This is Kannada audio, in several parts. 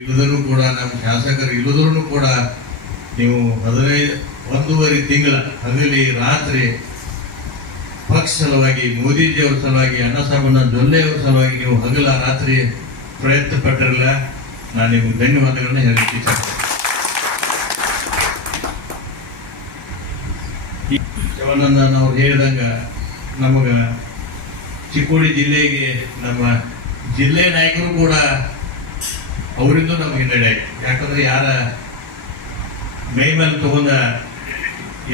ಇಲ್ಲದರೂ ಕೂಡ ನಮ್ಮ ಶಾಸಕರು ಇಲ್ಲದ್ರೂ ಕೂಡ ನೀವು ಹದಿನೈದು, ಒಂದೂವರೆ ತಿಂಗಳ ಹಗಲಿ ರಾತ್ರಿ ಪಕ್ಷ ಸಲುವಾಗಿ ಮೋದಿಜಿಯವ್ರ ಸಲುವಾಗಿ ಅನ್ನಸಾಬಣ್ಣ ದೊಲ್ಲೆಯವ್ರ ಸಲುವಾಗಿ ನೀವು ಹಗಲ ರಾತ್ರಿ ಪ್ರಯತ್ನ ಪಟ್ಟಿರಲ್ಲ ನಾನು ನಿಮಗೆ ಧನ್ಯವಾದಗಳನ್ನ ಹೇಳಲಿಕ್ಕೆ ಶಿವಾನಂದನ್ ಅವ್ರು ಹೇಳಿದಂಗ ನಮಗ ಚಿಕ್ಕೋಡಿ ಜಿಲ್ಲೆಗೆ ನಮ್ಮ ಜಿಲ್ಲೆ ನಾಯಕರು ಕೂಡ ಅವರಿಂದ ನಮಗೆ ಹಿನ್ನಡೆ ಯಾಕಂದ್ರೆ ಯಾರ ಮೇ ಮೇಲೆ ತಗೊಂಡ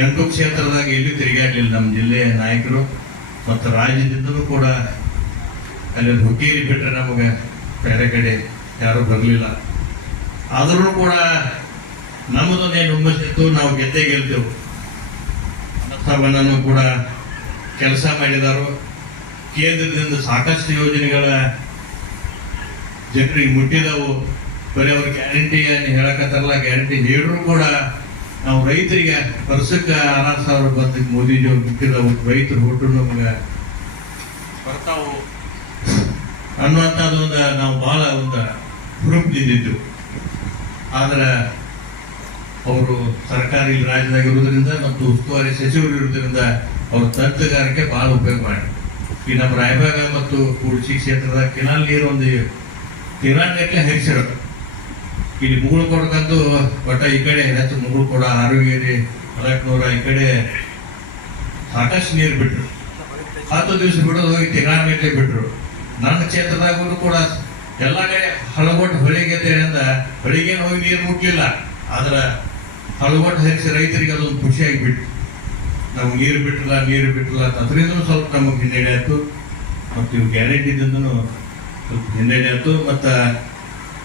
ಎಂಟು ಕ್ಷೇತ್ರದಾಗ ಎಲ್ಲಿ ತಿರುಗಾಡ್ಲಿಲ್ಲ ನಮ್ಮ ಜಿಲ್ಲೆಯ ನಾಯಕರು, ಮತ್ತು ರಾಜ್ಯದಿಂದಲೂ ಕೂಡ ಅಲ್ಲಿ ಹುಕ್ಕೇರಿ ಬಿಟ್ಟರೆ ನಮಗೆ ಬೇರೆ ಕಡೆ ಯಾರೂ ಬರಲಿಲ್ಲ. ಆದರೂ ಕೂಡ ನಮ್ಮದನ್ನೇನು ಹುಮ್ಮಸ್ಸಿತ್ತು ನಾವು ಗೆದ್ದೇ ಗೆಲ್ತೇವೆ. ಅನ್ನಸಾಬಣ್ಣನು ಕೂಡ ಕೆಲಸ ಮಾಡಿದಾರು. ಕೇಂದ್ರದಿಂದ ಸಾಕಷ್ಟು ಯೋಜನೆಗಳ ಜನರಿಗೆ ಮುಟ್ಟಿದವು. ಬರೀ ಅವ್ರ ಗ್ಯಾರಂಟಿ ಹೇಳಕತ್ತಾರಲ್ಲ ಗ್ಯಾರಂಟಿ ನೀಡರೂ ಕೂಡ ನಾವು ರೈತರಿಗೆ ವರ್ಷಕ್ಕೆ ಆರು ಸಾವಿರ ಬಂದ ಮೋದಿಜಿ ಅವ್ರು ಮುಟ್ಟಿದವು. ರೈತರು ಹುಟ್ಟು ನಮ್ಗೆ ಬರ್ತಾವು. ಅನ್ನುವಂಥದ್ದೊಂದು ನಾವು ಬಹಳ ಒಂದು ಹುರುಪಿನಿದ್ದು ಆದ್ರೆ ಅವರು ಸರ್ಕಾರಿ ರಾಜ್ಯದಾಗ ಇರುವುದರಿಂದ ಮತ್ತು ಉಸ್ತುವಾರಿ ಸಚಿವರು ಇರುವುದರಿಂದ ಅವ್ರ ತಂತ್ರಗಾರಿಕೆ ಭಾಳ ಉಪಯೋಗ ಮಾಡಿ ಈ ನಮ್ಮ ರಾಯಭಾಗ ಮತ್ತು ಕುಡ್ಚಿ ಕ್ಷೇತ್ರದ ಕೆನಾಲ್ ನೀರು ಒಂದು ಕೆನಾಲ್ ಗಟ್ಟಲೆ ಹರಿಸಿರೋ ಇಲ್ಲಿ ಮುಗುಳು ಕೊಡ್ಕಂದು ಒಟ್ಟ ಈ ಕಡೆ ಹೆಚ್ಚು ಮುಗುಳು ಕೊಡ ಆರೋಗ್ಯರಿ ಹಲಕ್ನೂರ ಈ ಕಡೆ ಸಾಕಷ್ಟು ನೀರು ಬಿಟ್ರು. ಹತ್ತು ದಿವಸ ಬಿಡೋದು ಹೋಗಿ ತಿಂಗಳ ಗಟ್ಟಲೆ ಬಿಟ್ರು. ನನ್ನ ಕ್ಷೇತ್ರದಾಗೂ ಕೂಡ ಎಲ್ಲ ಕಡೆ ಹಳಗೊಟ್ಟು ಹೊಳಿಗೆ ಅಂತ ಹೊಳಿಗೆ ಹೋಗಿ ನೀರು ಮುಟ್ಲಿಲ್ಲ. ಆದ್ರೆ ಹಳಗೊಟ್ಟು ಹರಿಸಿ ರೈತರಿಗೆ ಅದೊಂದು ಖುಷಿಯಾಗಿ ಬಿಟ್ಟು ನಾವು ನೀರು ಬಿಟ್ಟಿಲ್ಲ ನೀರು ಬಿಟ್ಟಿಲ್ಲ ಅದರಿಂದ ಸ್ವಲ್ಪ ನಮಗೆ ಹಿನ್ನಡೆ ಆಯ್ತು. ಮತ್ತು ಇವು ಗ್ಯಾರಂಟಿದಿಂದನೂ ಸ್ವಲ್ಪ ಹಿನ್ನೆಲೆ ಆಯಿತು. ಮತ್ತು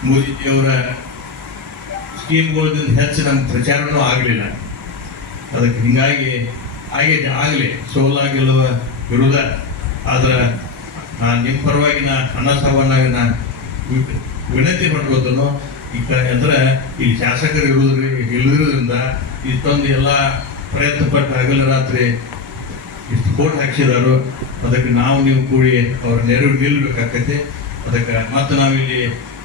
ಮೋದಿಜಿಯವರ ಸ್ಕೀಮ್ಗಳಿಂದ ಹೆಚ್ಚು ನಮ್ಮ ಪ್ರಚಾರನೂ ಆಗಲಿಲ್ಲ. ಅದಕ್ಕೆ ಹಿಂಗಾಗಿ ಆಗೈತೆ, ಆಗಲಿ. ಸೋಲಾಗಿಲ್ಲವ ವಿರುದ್ಧ. ಆದ್ರೆ ನಾನು ನಿಮ್ಮ ಪರವಾಗಿ ನಾ ಅನ್ನ ನಾನು ವಿನಂತಿ ಮಾಡ್ಕೋತನು. ಈಗ ಅಂದ್ರೆ ಇಲ್ಲಿ ಶಾಸಕರು ಇರುವುದ್ರ ಇಲ್ಲದ್ರಿಂದ ಇಷ್ಟೊಂದು ಎಲ್ಲ ಪ್ರಯತ್ನ ಪಟ್ಟು ಹಗಲ ರಾತ್ರಿ ಇಷ್ಟು ಕೋಟ್ ಹಾಕ್ಸಿದಾರು. ಅದಕ್ಕೆ ನಾವು ನೀವು ಕೂಡಿ ಅವ್ರ ನೆರವು ನಿಲ್ಬೇಕಾಕೈತಿ. ಅದಕ್ಕೆ ಮತ್ತೆ ನಾವಿಲ್ಲಿ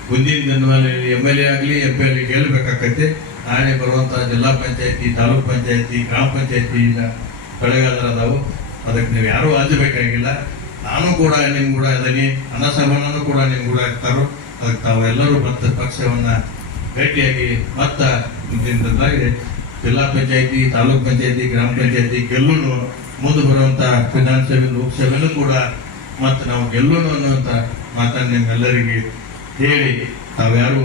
ಮುಂದಿನ ದಿನದಲ್ಲಿ ಎಂ ಎಲ್ ಎ ಆಗಲಿ ಎಂ ಪಿ ಎಲ್ ಗೆಲ್ಲಬೇಕಾಗತ್ತೆ ನಾಳೆ ಬರುವಂಥ ಜಿಲ್ಲಾ ಪಂಚಾಯತಿ, ತಾಲೂಕ್ ಪಂಚಾಯತಿ, ಗ್ರಾಮ ಪಂಚಾಯತಿ ಬೆಳೆಗಾಲರ ಅದಾವು. ಅದಕ್ಕೆ ನೀವು ಯಾರೂ ಆಜಬೇಕಾಗಿಲ್ಲ ನಾನು ಕೂಡ ನಿಮ್ಮ ಕೂಡ ಇದ್ದೀನಿ. ಅನ್ನ ಸಾಮಾನು ಕೂಡ ನಿಮ್ಮ ಕೂಡ ಇರ್ತಾರೋ. ಅದಕ್ಕೆ ತಾವೆಲ್ಲರೂ ಮತ್ತೆ ಪಕ್ಷವನ್ನ ಭೇಟಿಯಾಗಿ ಮತ್ತ ದಿನದಲ್ಲಿ ಜಿಲ್ಲಾ ಪಂಚಾಯತಿ, ತಾಲೂಕ್ ಪಂಚಾಯತಿ, ಗ್ರಾಮ ಪಂಚಾಯತಿ ಗೆಲ್ಲೂನು ಮುಂದೆ ಬರುವಂಥ ವಿಧಾನಸಭೆ ಲೋಕಸಭೆಯಲ್ಲೂ ಕೂಡ ಮತ್ತೆ ನಾವು ಗೆಲ್ಲೋಣ ಅನ್ನುವಂಥ ಮಾತನ್ನು ನಿಮ್ಮೆಲ್ಲರಿಗೆ ಹೇಳಿ ತಾವ್ಯಾರು